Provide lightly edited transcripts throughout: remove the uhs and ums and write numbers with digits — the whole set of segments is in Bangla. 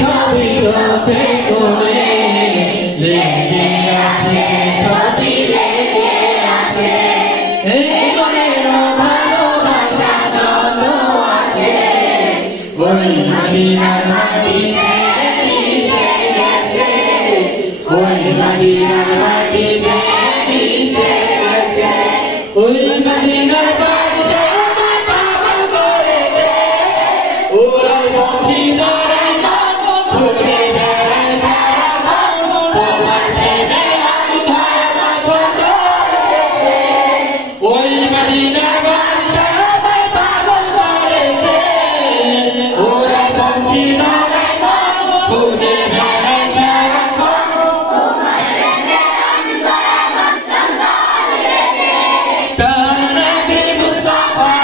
ছবি চোখে কোণে লেগে আছে, ছবি লেগে আছে। এই মনের ভালোবাসা যত আছে ওই মদিনার মাটিতে মিশে গেছে, ওই মদিনার মাটিতে মিশে গেছে। ওই মদিনার বাদশা আমায় পাগল করেছে, ওরাই পক্ষী ধরায় মন ঘুরে বেড়ায় সারাক্ষণ, তোমার প্রেমে আত্মায় আমার ছোট হয়েছে। ওই মদিনার বাদশা আমায় পাগল করেছে, ওরাই পক্ষী ধরায় মন ঘুরে বেড়ায় সারাক্ষণ, তোমার প্রেমে আত্মায় আমার ছোট হয়েছে। প্যার নবী মুস্তাফা,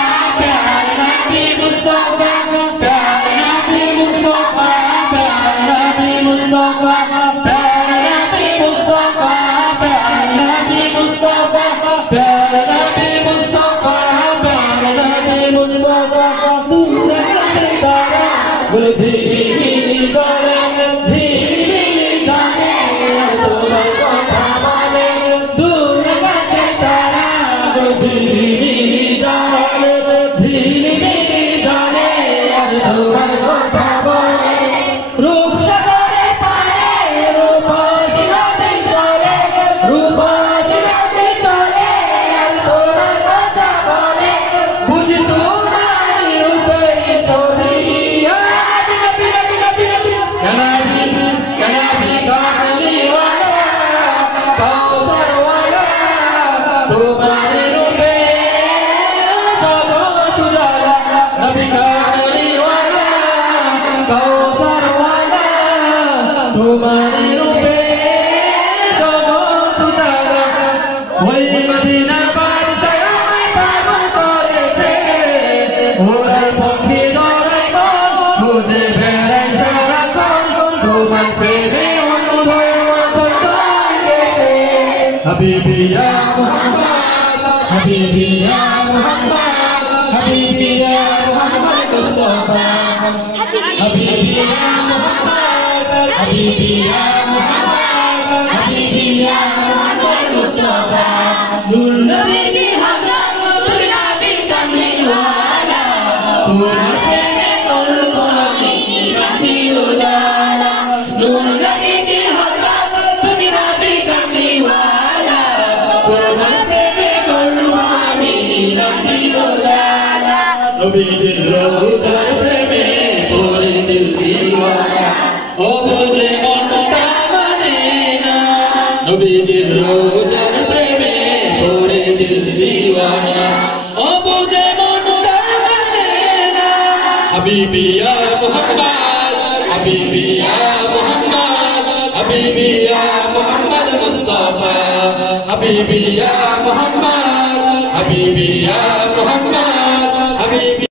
প্যার নবী মুস্তাফা, প্যার নবী মুস্তাফা, প্যার নবী মুস্তাফা, প্যার নবী মুস্তাফা, প্যার নবী মুস্তাফা, প্যার নবী মুস্তাফা, প্যার নবী মুস্তাফা। দূরে আছে তারা বলে ঝিলিমিলি করে, ঝিলিমিলি জানে তোমার কথা বলে। দূরে আছে তারা বলে ঝিলিমিলি জানে, ঝিলিমিলি জানে আর তোমার কথা বলে। রূপসাগরে পারে রূপসী নদী চলে, রূপসী নদী চলে আর তোমার কথা বলে। বুঝি তোমার রূপের ছবি কামলিওয়ালা, কৌশলওয়ালা, তোমার রূপে জগৎ উজালা। নবী কামলিওয়ালা, কৌশলওয়ালা, তোমার রূপে জগৎ উজালা। ওই মদিনার বাদশা আমায় পাগল করেছে, ওরাই পক্ষী ধরায় মন খুঁজে বেড়ায় সারাক্ষণ, তোমার প্রেমে অন্ধ আমার চোখ গেছে। হাবিবি ইয়া মুহাম্মদ, হাবিবি ইয়া মুহাম্মদ, হাবিবি ইয়া মুহাম্মদ মুস্তাফা, হাবিবি ইয়া মুহাম্মদ, হাবিবি ইয়া মুহাম্মদ, হাবিবি ইয়া মুহাম্মদ মুস্তাফা। নূর নবী কি হযরত, নূর নবী কামলিওয়ালা, তোমার প্রেমে করবো আমি রাখি উজালা। নূর নবী কি হযরত, নূর নবী কামলিওয়ালা, তোমার প্রেমে করবো আমি রাখি উজালা। নবীজির রওজার প্রেমে পড়ে দিল দিওয়ানা, ও বুঝে মনটা মানে না। নবীজির রওজার প্রেমে পড়ে দিল দিওয়ানা, ও বুঝে মনটা মানে না। হাবিবি ইয়া মুহাম্মদ, হাবিবি ইয়া মুহাম্মদ, হাবিবি ইয়া মুহাম্মদ মুস্তাফা, হাবিবি ইয়া মুহাম্মদ, হাবিবি ইয়া মুহাম্মদ, হাবিবি